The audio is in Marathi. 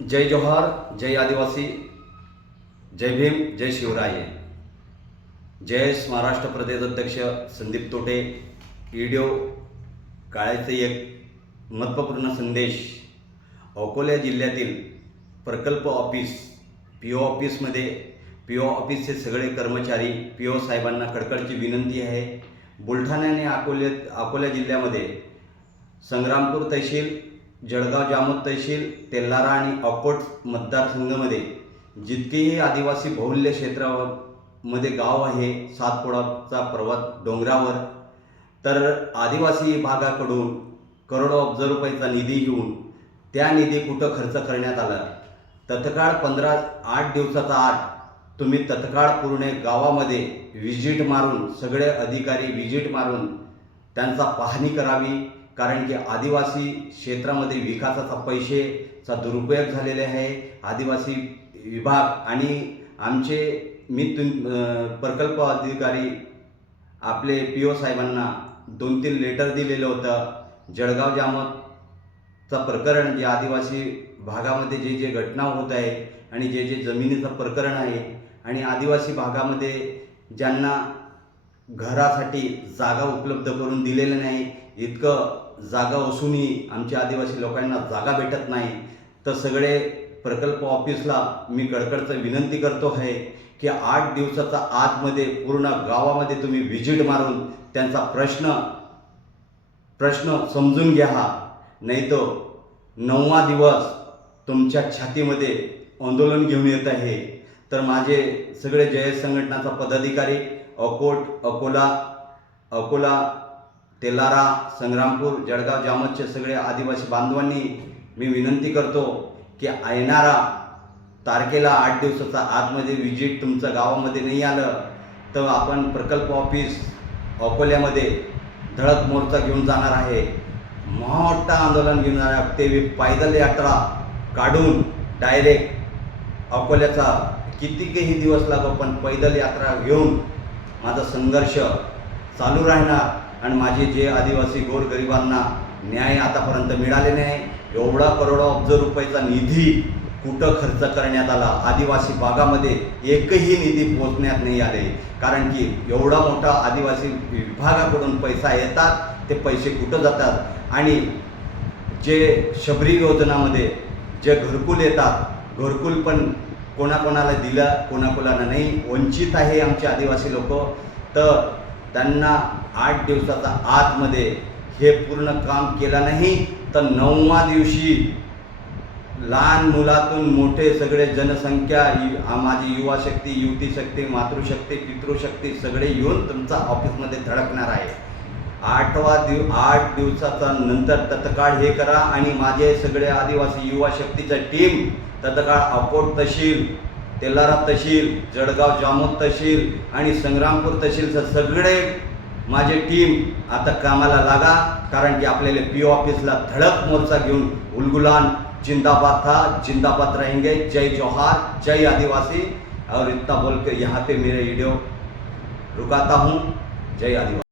जय जोहार, जय आदिवासी, जय भीम, जय शिवराय. जयेश महाराष्ट्र प्रदेश अध्यक्ष संदीप तोटे. व्हिडिओ काळाचे एक महत्त्वपूर्ण संदेश. अकोला जिल्ह्यातील प्रकल्प ऑफिस PO ऑफिसमध्ये PO ऑफिसचे सगळे कर्मचारी PO साहेबांना कडकडची विनंती आहे. बुलढाणा आणि अकोला जिल्ह्यामध्ये संग्रामपूर तहसील, जळगाव जामोद तहसील, तेल्हारा आणि अकोट मतदारसंघामध्ये जितकेही आदिवासी बहुल्य क्षेत्रामध्ये गाव आहे, सातपुडाचा पर्वत डोंगरावर, तर आदिवासी भागाकडून करोडो अब्ज रुपयाचा निधी घेऊन त्या निधी कुठं खर्च करण्यात आला. तत्काळ 8 दिवसाचा आत तुम्ही तत्काळ पूर्ण गावामध्ये व्हिजिट मारून, सगळे अधिकारी व्हिजिट मारून त्यांचा पाहणी करावी. कारण की आदिवासी क्षेत्रामध्ये विकासाचा पैशाचा दुरुपयोग झालेला आहे. आदिवासी विभाग आणि आमचे प्रकल्प अधिकारी आपले PO साहेबांना 2-3 लेटर दिलेलं होतं. जळगाव जामोदचा प्रकरण, जे आदिवासी भागामध्ये जे घटना होत आहे आणि जे जमिनीचं प्रकरण आहे, आणि आदिवासी भागामध्ये ज्यांना घरासाठी जागा उपलब्ध करून दिलेली नाही, इतकं जागा असूनही आमच्या आदिवासी लोकांना जागा भेटत नाही, तर सगळे प्रकल्प ऑफिसला मी कडकडचं विनंती करतो आहे की 8 दिवसाचा आतमध्ये पूर्ण गावामध्ये तुम्ही व्हिजिट मारून त्यांचा प्रश्न समजून घ्या. नाही तर 9वा दिवस तुमच्या छातीमध्ये आंदोलन घेऊन येत आहे. तर माझे सगळे जयेश संघटनाचा पदाधिकारी अकोला, तेल्हारा, संग्रामपूर, जळगाव जामोदचे सगळे आदिवासी बांधवांनी मी विनंती करतो की येणारा तारखेला 8 दिवसाचा आतमध्ये व्हिजिट तुमचं गावामध्ये नाही आलं तर आपण प्रकल्प ऑफिस अकोल्यामध्ये धडक मोर्चा घेऊन जाणार आहे. मोठा आंदोलन घेऊन जाणार आहे. ते पैदल यात्रा काढून डायरेक्ट अकोल्याचा कितीकही दिवस लागो, पण पैदल यात्रा घेऊन माझा संघर्ष चालू राहणार. आणि माझे जे आदिवासी गोरगरिबांना न्याय आतापर्यंत मिळाले नाही, एवढा करोडो अब्ज रुपयाचा निधी कुठं खर्च करण्यात आला, आदिवासी भागामध्ये एकही निधी पोहोचण्यात नाही आले. कारण की एवढा मोठा आदिवासी विभागाकडून पैसा येतात, ते पैसे कुठं जातात. आणि जे शबरी योजनामध्ये जे घरकुल येतात, घरकुल पण कोणाकोणाला दिलं, कोणाकोणाला नाही. वंचित आहे आमचे आदिवासी लोक. तर त्यांना 8 दिवसाचा आतमध्ये हे पूर्ण काम केलं नाही तर 9व्या दिवशी लहान मुलातून मोठे सगळे जनसंख्या, माझी युवा शक्ती, युवती शक्ती, मातृशक्ती, पितृशक्ती सगळे येऊन तुमचा ऑफिसमध्ये धडकणार आहे. 8 दिवसाचा नंतर तत्काळ हे करा. आणि माझे सगळे आदिवासी युवा शक्तीचं टीम तत्काळ अकोट तहसील, तेल्हारा तहसील, जळगाव जामोद तहसील आणि संग्रामपूर तहसीलचं सगळे माझे टीम आता कामाला लागा. कारण की आपल्याला PO ऑफिसला धडक मोर्चा घेऊन उलगुलान जिंदाबाद था, जिंदाबाद रहेंगे. जय जोहार, जय आदिवासी. और इतना बोल के यहाँ पे मेरे वीडियो रुकाता हूँ. जय आदिवासी.